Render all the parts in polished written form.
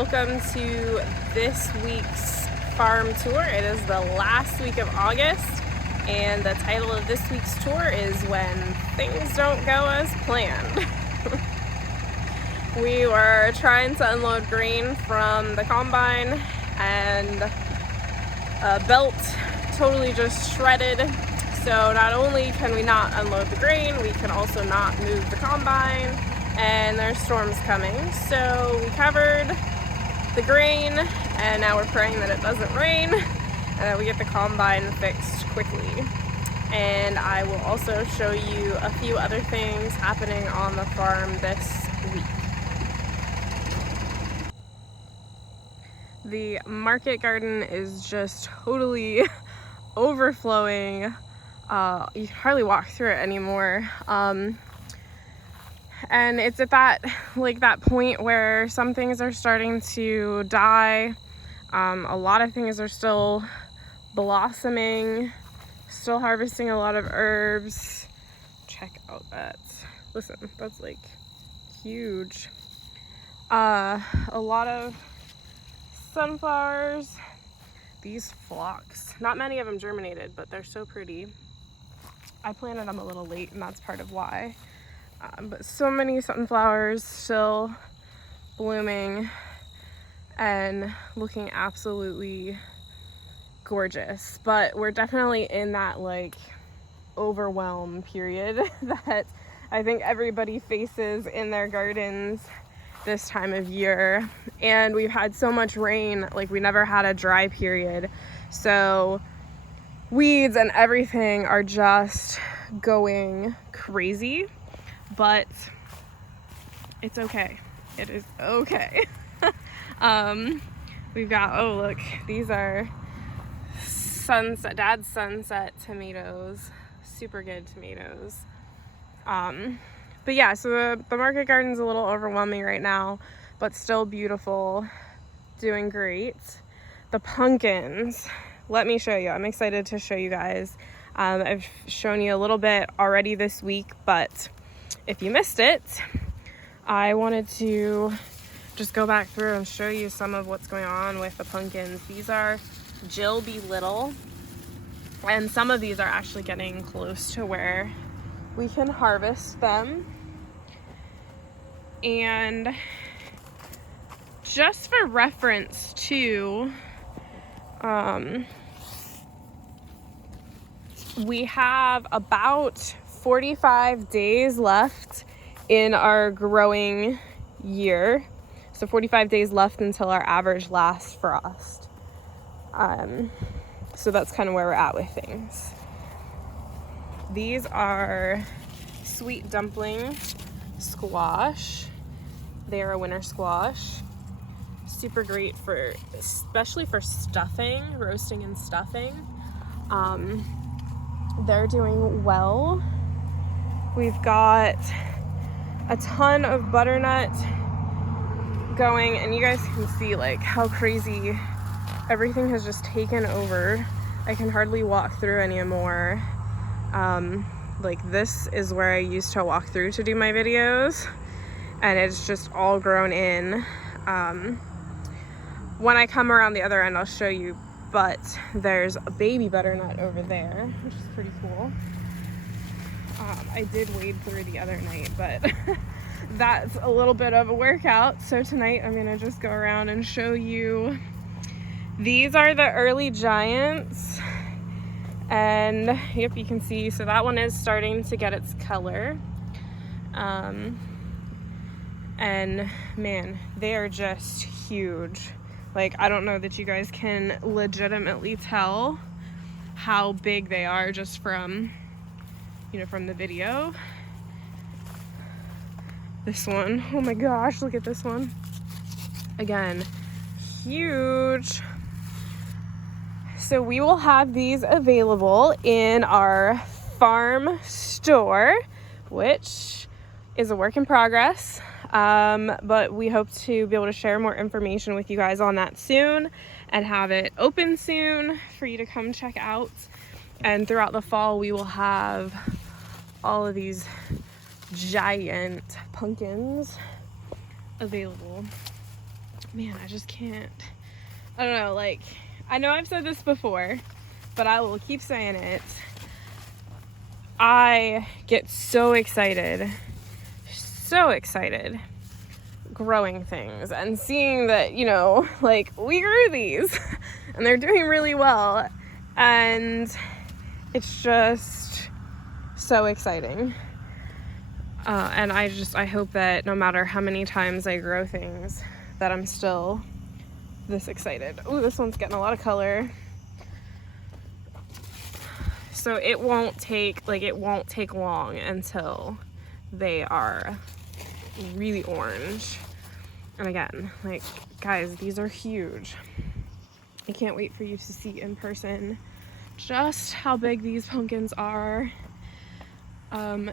welcome to this week's farm tour. It is the last week of August, and the title of this week's tour is When Things Don't Go As Planned. We were trying to unload grain from the combine, and a belt totally just shredded. So not only can we not unload the grain, we can also not move the combine, and there's storms coming. So we covered the grain, and now we're praying that it doesn't rain and that we get the combine fixed quickly. And I will also show you a few other things happening on the farm this week. The market garden is just totally overflowing. You can hardly walk through it anymore. And it's at that point where some things are starting to die. A lot of things are still blossoming, still harvesting a lot of herbs. Check out that. Listen, that's like huge. A lot of sunflowers. These phlox, not many of them germinated, but they're so pretty. I planted them a little late, and that's part of why. But so many sunflowers still blooming and looking absolutely gorgeous. But we're definitely in that like overwhelm period that I think everybody faces in their gardens this time of year. And we've had so much rain, like we never had a dry period. So weeds and everything are just going crazy. But it's okay. It is okay. We've got, oh look, these are Dad's sunset tomatoes. Super good tomatoes. But yeah, so the market garden's a little overwhelming right now, but still beautiful, doing great. The pumpkins, let me show you. I'm excited to show you guys. I've shown you a little bit already this week, but if you missed it, I wanted to just go back through and show you some of what's going on with the pumpkins. These are Jill Be Little, and some of these are actually getting close to where we can harvest them. And just for reference too, we have about 45 days left in our growing year. So 45 days left until our average last frost. So that's kind of where we're at with things. These are sweet dumpling squash. They are a winter squash. Super great for, especially for stuffing, roasting and stuffing. They're doing well. We've got a ton of butternut going, and you guys can see like how crazy everything has just taken over. I can hardly walk through anymore. Like this is where I used to walk through to do my videos, and it's just all grown in. When I come around the other end, I'll show you, but there's a baby butternut over there, which is pretty cool. I did wade through the other night, but that's a little bit of a workout. So tonight I'm gonna just go around and show you. These are the early giants, and yep, you can see, so that one is starting to get its color. And man, they are just huge. Like, I don't know that you guys can legitimately tell how big they are just from, from the video. This one, oh my gosh, look at this one. Again, huge. So we will have these available in our farm store, which is a work in progress. But we hope to be able to share more information with you guys on that soon and have it open soon for you to come check out. And throughout the fall, we will have all of these giant pumpkins available. man, I just can't. I don't know, like, I know I've said this before, but I will keep saying it. I get so excited growing things and seeing that, you know, like, we grew these and they're doing really well, and it's just so exciting. And I hope that no matter how many times I grow things, that I'm still this excited. Ooh, this one's getting a lot of color. So it won't take long until they are really orange. And again, like, guys, these are huge. I can't wait for you to see in person just how big these pumpkins are.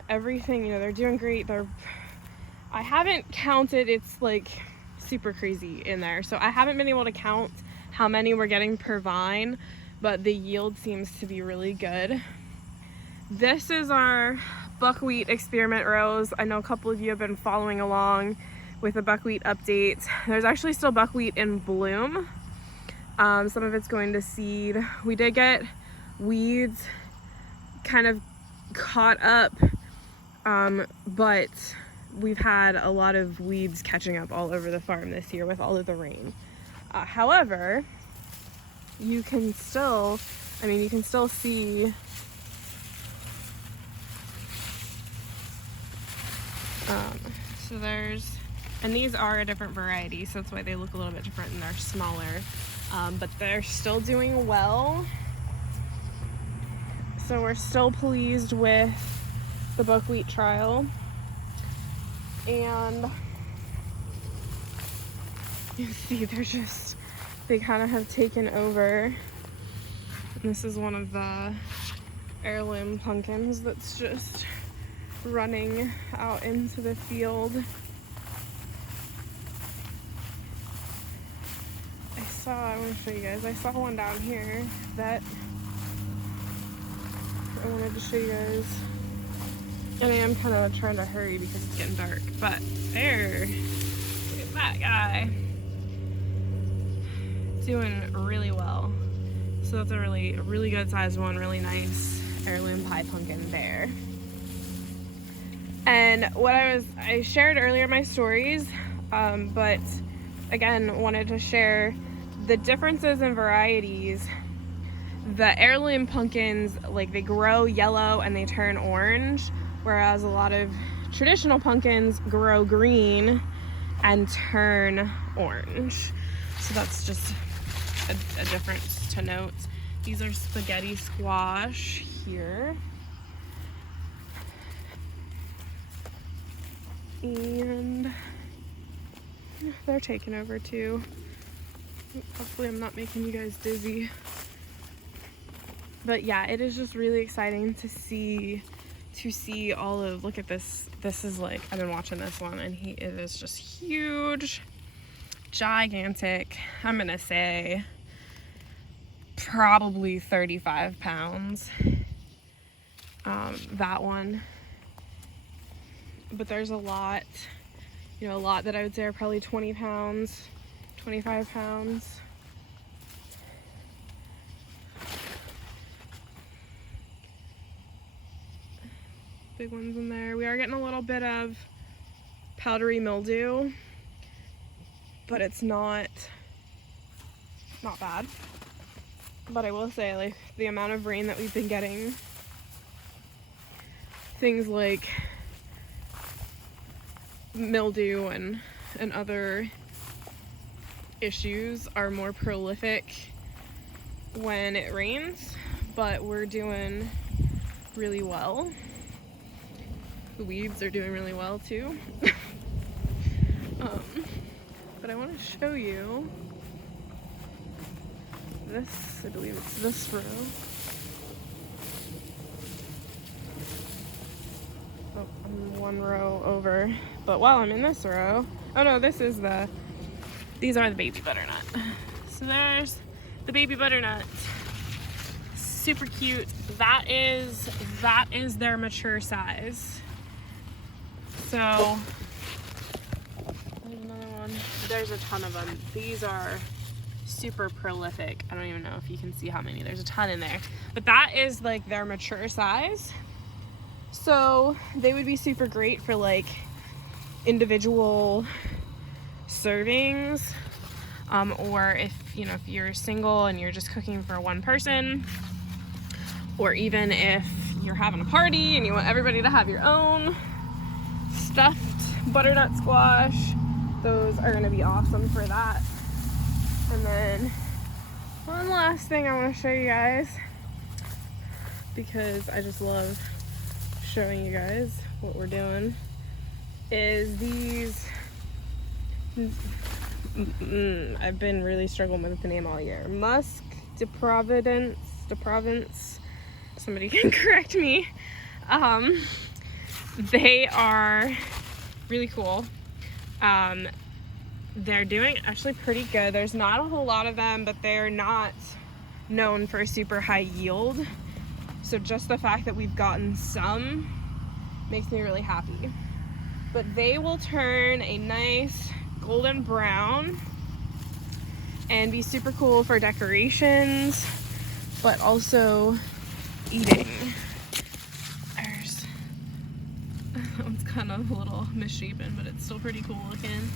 Everything, you know, they're doing great. I haven't counted, it's like super crazy in there, so I haven't been able to count how many we're getting per vine, but the yield seems to be really good. This is our buckwheat experiment rows. I know a couple of you have been following along with the buckwheat update. There's actually still buckwheat in bloom. Some of it's going to seed. We did get weeds kind of caught up, but we've had a lot of weeds catching up all over the farm this year with all of the rain. However, you can still see so and these are a different variety, so that's why they look a little bit different and they're smaller, but they're still doing well. So we're still pleased with the buckwheat trial. And you see, they kind of have taken over. And this is one of the heirloom pumpkins that's just running out into the field. I want to show you guys, I saw one down here that I wanted to show you guys. And I am kind of trying to hurry because it's getting dark, but there, look at that guy. Doing really well. So that's a really good sized one, really nice heirloom pie pumpkin there. And what I shared earlier in my stories, but again, wanted to share the differences in varieties. The heirloom pumpkins, like, they grow yellow and they turn orange, whereas a lot of traditional pumpkins grow green and turn orange. So that's just a difference to note. These are spaghetti squash here. And they're taking over too. Hopefully I'm not making you guys dizzy. But yeah, it is just really exciting to see all of, look at this. This is like, I've been watching this one and it is just huge, gigantic. I'm gonna say probably 35 pounds, that one. But there's a lot that I would say are probably 20 pounds, 25 pounds. Big ones in there. We are getting a little bit of powdery mildew, but it's not bad. But I will say, like, the amount of rain that we've been getting, things like mildew and other issues are more prolific when it rains, but we're doing really well. The weeds are doing really well too. But I want to show you this. I believe it's this row. Oh, I'm one row over. But while I'm in this row, oh no, these are the baby butternut. So there's the baby butternut. Super cute. That is their mature size. So Another one. There's a ton of them. These are super prolific. I don't even know if you can see how many. There's a ton in there. But that is like their mature size. So they would be super great for like individual servings. Or if you're single and you're just cooking for one person, or even if you're having a party and you want everybody to have your own stuffed butternut squash, those are going to be awesome for that. And then one last thing I want to show you guys, because I just love showing you guys what we're doing, is these I've been really struggling with the name all year. Musk de Provence. Somebody can correct me. They are really cool. They're doing actually pretty good. There's not a whole lot of them, but they're not known for super high yield. So just the fact that we've gotten some makes me really happy. But they will turn a nice golden brown and be super cool for decorations, but also eating. There's it's kind of a little misshapen, but it's still pretty cool looking.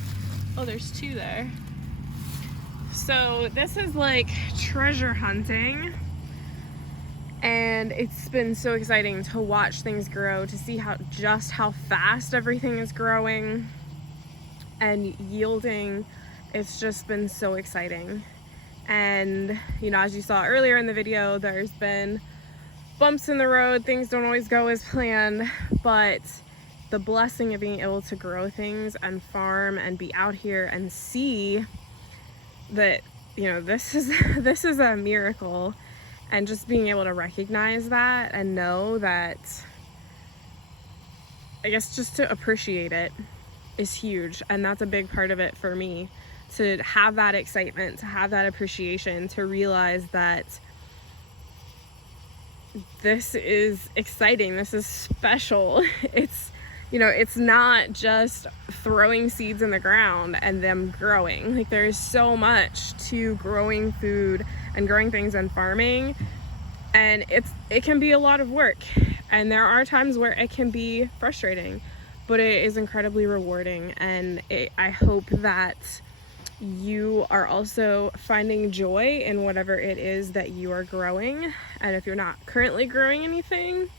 Oh, there's two there. So this is like treasure hunting, and it's been so exciting to watch things grow, to see how fast everything is growing and yielding. It's just been so exciting. And as you saw earlier in the video, there's been bumps in the road. Things don't always go as planned, but the blessing of being able to grow things and farm and be out here and see that this is a miracle, and just being able to recognize that and know that, I guess, just to appreciate it is huge. And that's a big part of it for me, to have that excitement, to have that appreciation, to realize that this is exciting, this is special. It's not just throwing seeds in the ground and them growing. Like, there's so much to growing food and growing things and farming, and it can be a lot of work, and there are times where it can be frustrating, but it is incredibly rewarding. And I hope that you are also finding joy in whatever it is that you are growing. And if you're not currently growing anything,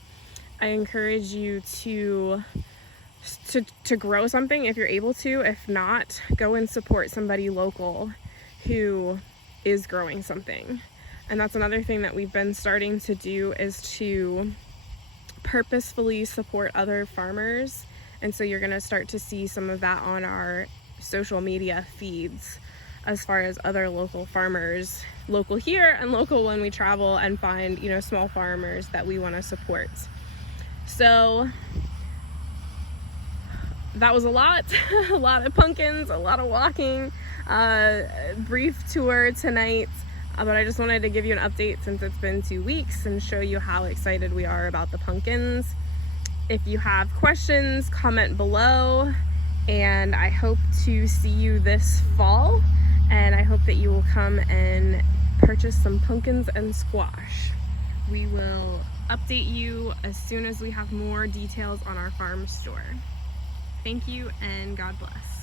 I encourage you to grow something if you're able to. If not, go and support somebody local who is growing something. And that's another thing that we've been starting to do, is to purposefully support other farmers. And so you're going to start to see some of that on our social media feeds, as far as other local farmers, local here and local when we travel and find small farmers that we want to support. So that was a lot a lot of pumpkins, a lot of walking, brief tour tonight, but I just wanted to give you an update since it's been 2 weeks and show you how excited we are about the pumpkins. If you have questions, comment below, and I hope to see you this fall, and I hope that you will come and purchase some pumpkins and squash. We will update you as soon as we have more details on our farm store. Thank you, and God bless.